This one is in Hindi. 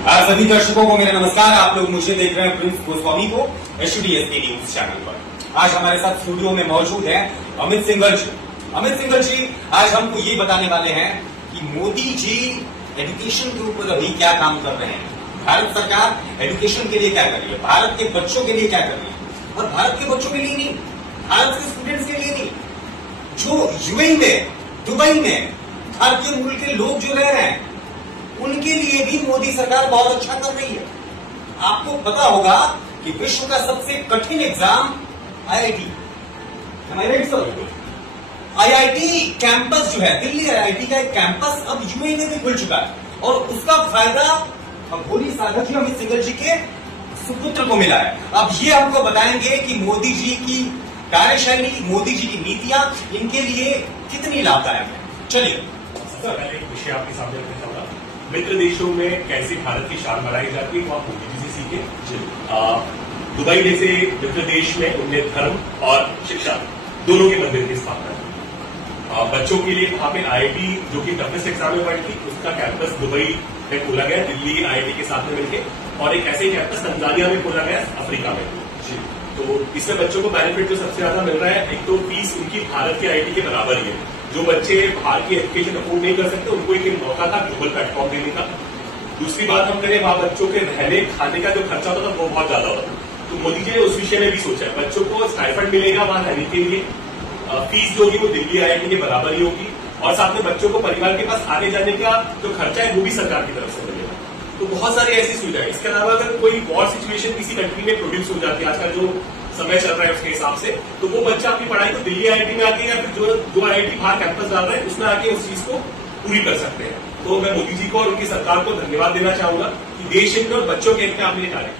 आप सभी दर्शकों को मेरा नमस्कार। आप लोग मुझे देख रहे हैं प्रिंस गोस्वामी को HDSK न्यूज चैनल पर। आज हमारे साथ स्टूडियो में मौजूद है अमित सिंघल जी। अमित सिंघल जी आज हमको ये बताने वाले हैं कि मोदी जी एजुकेशन के ऊपर अभी क्या काम कर रहे हैं। भारत सरकार एजुकेशन के लिए क्या कर रही है, भारत के बच्चों के लिए क्या कर रही है, और भारत के बच्चों के लिए नहीं, भारत के स्टूडेंट्स के लिए नहीं, जो यूएई में, दुबई में भारतीय मूल के लोग जो रह रहे हैं उनके लिए भी मोदी सरकार बहुत अच्छा कर रही है। आपको पता होगा कि विश्व का सबसे कठिन एग्जाम आईआईटी, आईआईटी कैंपस जो है, दिल्ली आईआईटी का एक कैंपस अब यूएई में भी खुल चुका है और उसका फायदा भोली सागर जी, अमित सिंघल जी के सुपुत्र को मिला है। अब ये हमको बताएंगे कि मोदी जी की कार्यशैली, मोदी जी की नीतियां इनके लिए कितनी लाभदायक है। चलिए पहले एक विषय आपके सामने रखना चाहूंगा। मित्र देशों में कैसे भारत की शान बढ़ाई जाती है वो आप मोदी जी से सीखे। दुबई जैसे मित्र देश में उनने धर्म और शिक्षा दोनों के मंदिर की स्थापना की। बच्चों के लिए वहां पे आईआईटी जो कि टफेस्ट एग्जाम में पढ़ी थी उसका कैंपस दुबई में खोला गया, दिल्ली आईआईटी के साथ में मिलकर, और एक ऐसे ही कैंपस तंजानिया में खोला गया, अफ्रीका में। तो इससे बच्चों को बेनिफिट जो सबसे ज्यादा मिल रहा है, एक तो फीस उनकी भारत की आईआईटी के बराबर ही है। जो बच्चे बाहर की एजुकेशन अफोर्ड नहीं कर सकते उनको एक मौका था ग्लोबल प्लेटफॉर्म देने का। दूसरी बात हम करें, वहां बच्चों के रहने खाने का जो खर्चा होता था वो बहुत ज्यादा होता, तो मोदी जी ने उस विषय में भी सोचा है। बच्चों को स्टाइपेंड मिलेगा वहां रहने के लिए, फीस जो होगी वो दिल्ली आईआईटी के बराबर ही होगी, और साथ में बच्चों को परिवार के पास आने जाने का जो खर्चा है वो भी सरकार की तरफ से मिलेगा। तो बहुत सारी ऐसी सुविधाएं। इसके अलावा अगर कोई वॉर सिचुएशन किसी कंट्री में प्रोड्यूस हो जाती है, आजकल जो समय चल रहा है उसके हिसाब से, तो वो बच्चा अपनी पढ़ाई को दिल्ली आईआईटी में आके या फिर जो आईआईटी बाहर कैंपस डाल रहा है उसमें आके उस चीज को पूरी कर सकते हैं। तो मैं मोदी जी को और उनकी सरकार को धन्यवाद देना चाहूंगा कि देश हित में और बच्चों के हित में आपने ये कार्य किया।